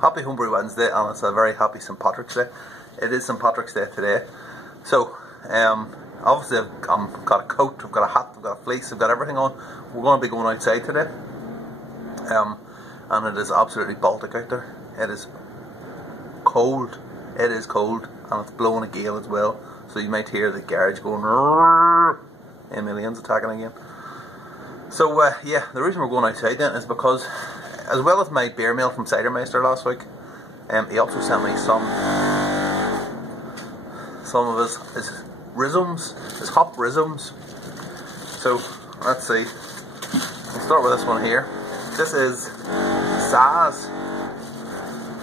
Happy Homebrew Wednesday, and it's a very happy St. Patrick's Day. It is St. Patrick's Day today. So, obviously I've got a coat, I've got a hat, I've got a fleece, I've got everything on. We're going to be going outside today. And it is absolutely Baltic out there. It is cold. It is cold, and it's blowing a gale as well. So you might hear the garage going, and aliens attacking again. So yeah, the reason we're going outside then is because, as well as my beer mail from Cidermeister last week, he also sent me some of his Rhizomes, his hop Rhizomes. So let's see. We'll start with this one here. This is Saz.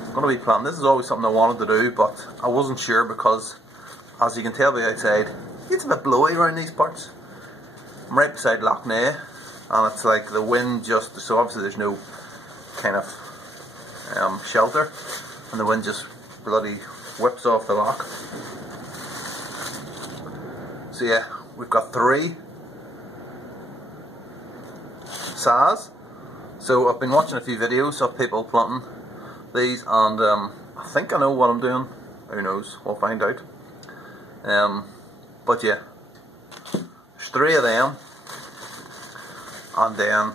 I'm going to be planning. This is always something I wanted to do, but I wasn't sure because, as you can tell by outside, it's a bit blowy around these parts. I'm right beside Loch Ness, and it's like the wind just, so obviously there's no kind of shelter, and the wind just bloody whips off the loch. So yeah, we've got 3 Saz. So I've been watching a few videos of people planting these, and I think I know what I'm doing. Who knows? We'll find out. But yeah, there's 3 of them, and then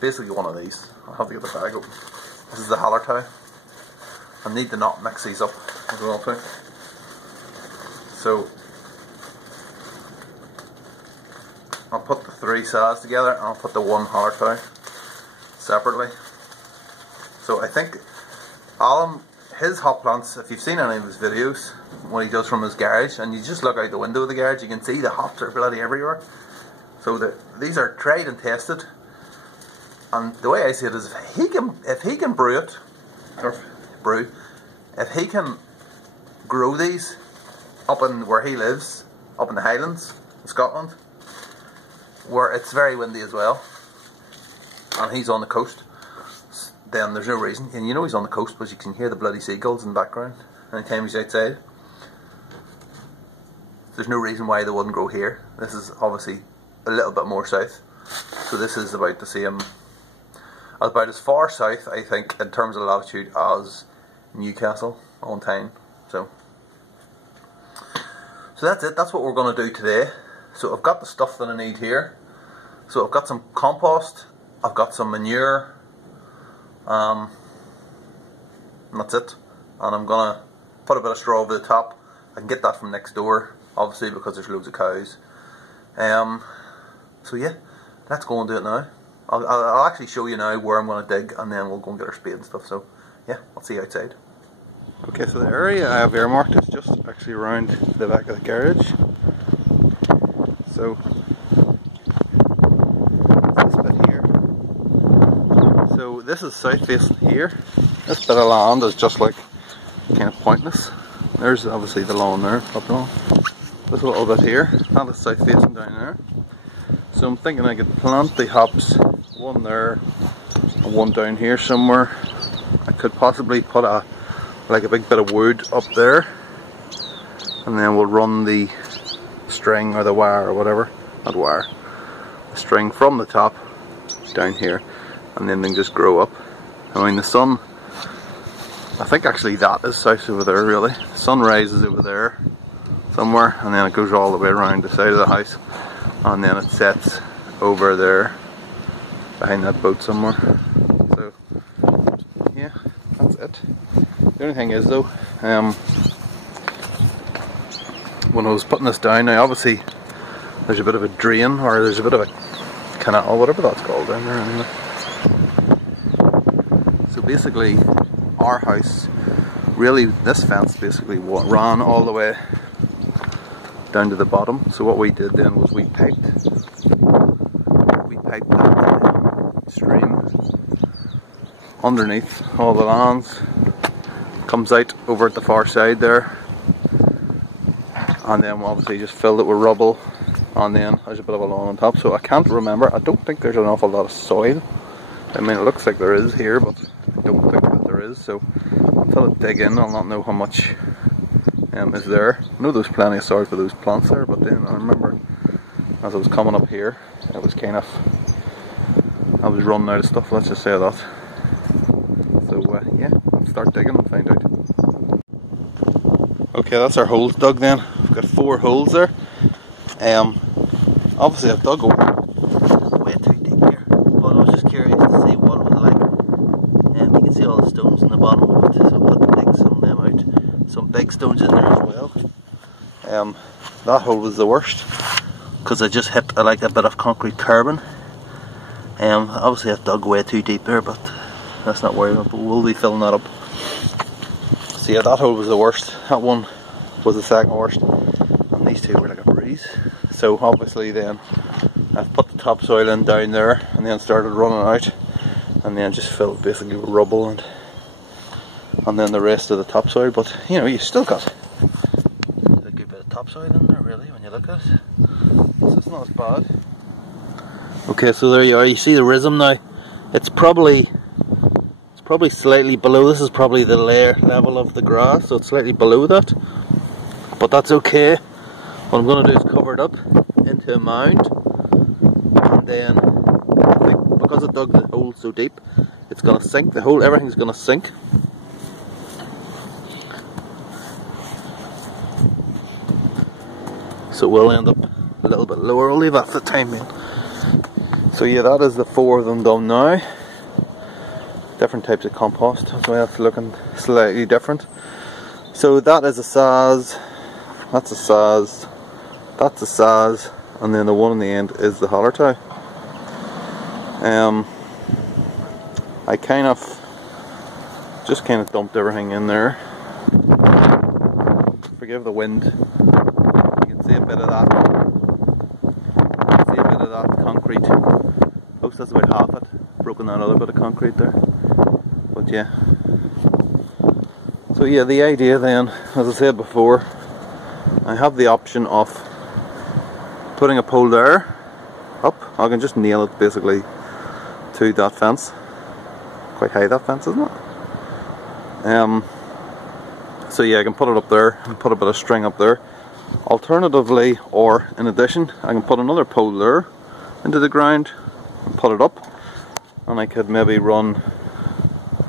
basically one of these. I'll have to get the bag open. This is the Hallertau. I need to not mix these up as well too. So I'll put the 3 Saz together, and I'll put the 1 Hallertau separately. So I think Alan, his hop plants, if you've seen any of his videos, what he does from his garage, and you just look out the window of the garage, you can see the hops are bloody everywhere. So these are tried and tested, and the way I see it is, if he can brew it, if he can grow these up in where he lives, up in the Highlands in Scotland, where it's very windy as well, and he's on the coast, then there's no reason, and you know he's on the coast because you can hear the bloody seagulls in the background anytime he's outside. There's no reason why they wouldn't grow here. This is obviously a little bit more south, so this is about the same, about as far south, I think, in terms of latitude as Newcastle on Tyne. So that's it. That's what we're going to do today. So I've got the stuff that I need here. So I've got some compost, I've got some manure, and that's it. And I'm going to put a bit of straw over the top. I can get that from next door, obviously, because there's loads of cows. So yeah, let's go and do it now. I'll actually show you now where I'm going to dig, and then we'll go and get our spade and stuff. So yeah, I'll see you outside. Okay, so the area I have earmarked is just actually around the back of the garage. So this bit here. So this is south facing here. This bit of land is just like kind of pointless. There's obviously the lawn there, up the lawn. This little bit here, that is south facing down there. So I'm thinking I could plant the hops, 1 there and 1 down here somewhere. I could possibly put a big bit of wood up there, and then we'll run the string or the wire or whatever, not wire, the string from the top down here, and then they can just grow up. I mean, the sun, I think actually that is south over there really. The sun rises over there somewhere, and then it goes all the way around the side of the house, and then it sets over there behind that boat somewhere. So yeah, that's it. The only thing is though, when I was putting this down, now obviously there's a bit of a drain, or there's a bit of a canal, whatever that's called down there anyway. So basically our house, really this fence basically ran all the way down to the bottom. So what we did then was we piped that stream underneath all the lands, comes out over at the far side there, and then we obviously just filled it with rubble, and then there's a bit of a lawn on top. So I can't remember, I don't think there's an awful lot of soil. I mean, it looks like there is here, but I don't think that there is, so until I dig in I'll not know how much is there. I know there's plenty of soil for those plants there, but then I remember as I was coming up here, it was kind of, I was running out of stuff, let's just say that. So yeah, let's start digging and find out. Okay, that's our holes dug then. We've got 4 holes there. Obviously I've dug way too deep here, but I was just curious to see what it was like. You can see all the stones in the bottom of it, so I put to dig some of them out. Some big stones in there as well. That hole was the worst, because I just hit like a bit of concrete curbing. Obviously I've dug way too deep there, but that's not worrying about, but we'll be filling that up. So yeah, that hole was the worst. That one was the second worst, and these two were like a breeze. So obviously then I've put the topsoil in down there, and then started running out, and then just filled basically with rubble and then the rest of the topsoil. But you know, you still got a good bit of topsoil in there really when you look at it, so it's not as bad. Okay, so there you are. You see the rhizome now. It's probably slightly below. This is probably the level of the grass, so it's slightly below that, but that's okay. What I'm going to do is cover it up into a mound, and then I think because I dug the hole so deep, it's going to sink. Everything's going to sink. So we'll end up a little bit lower. I'll leave that for the time being. So yeah, that is the 4 of them done now. Different types of compost as well, it's looking slightly different. So that is a saz, that's a saz, that's a saz, and then the one in the end is the Hallertau. I just kind of dumped everything in there. Forgive the wind. You can see a bit of that. You can see a bit of that concrete. Folks, that's about half it. Broken that other bit of concrete there. But yeah. So yeah, the idea then, as I said before, I have the option of putting a pole there up. I can just nail it basically to that fence. Quite high, that fence, isn't it? So yeah, I can put it up there and put a bit of string up there. Alternatively, or in addition, I can put another pole there into the ground and put it up, and I could maybe run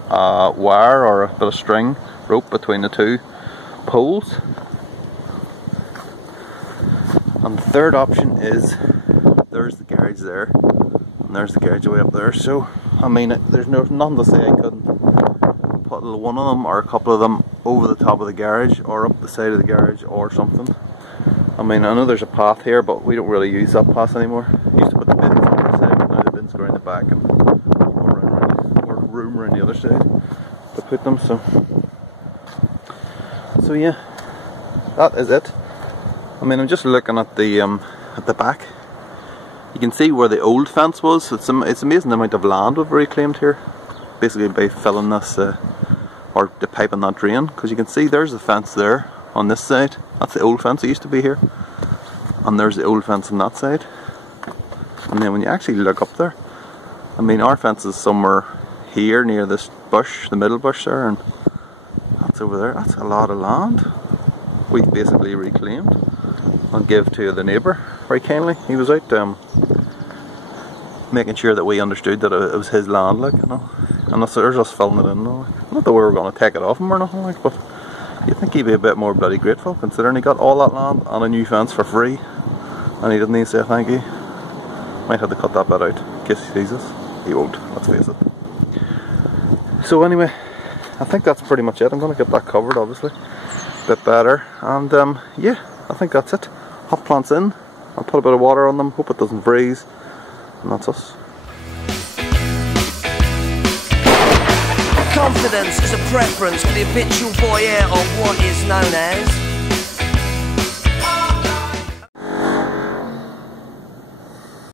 a wire or a bit of string, rope between the 2 poles. And the third option is, there's the garage there, and there's the garage way up there. So I mean, there's nothing to say I couldn't put one of them or a couple of them over the top of the garage or up the side of the garage or something. I mean, I know there's a path here, but we don't really use that path anymore. We used to put the bins on the side, but now the bins go around the back and more room around the other side to put them. So yeah, that is it. I mean, I'm just looking at the back. You can see where the old fence was. It's amazing the amount of land we've reclaimed here, basically by filling this or the pipe in that drain, because you can see there's the fence there on this side. That's the old fence that used to be here, and there's the old fence on that side. And then when you actually look up there, I mean, our fence is somewhere here near this bush, the middle bush there, and that's over there. That's a lot of land we've basically reclaimed and give to the neighbour very kindly. He was out making sure that we understood that it was his land, like, you know, and there's us filling it in, like. Not that we were going to take it off him or nothing, like, but you'd think he'd be a bit more bloody grateful, considering he got all that land and a new fence for free, and he didn't even say thank you. Might have to cut that bit out in case he sees us. He won't, let's face it. So anyway, I think that's pretty much it. I'm going to get that covered, obviously, a bit better, and yeah, I think that's it. Hot plants in, I'll put a bit of water on them, hope it doesn't freeze, and that's us. Confidence is a preference for the habitual voyeur of what is known as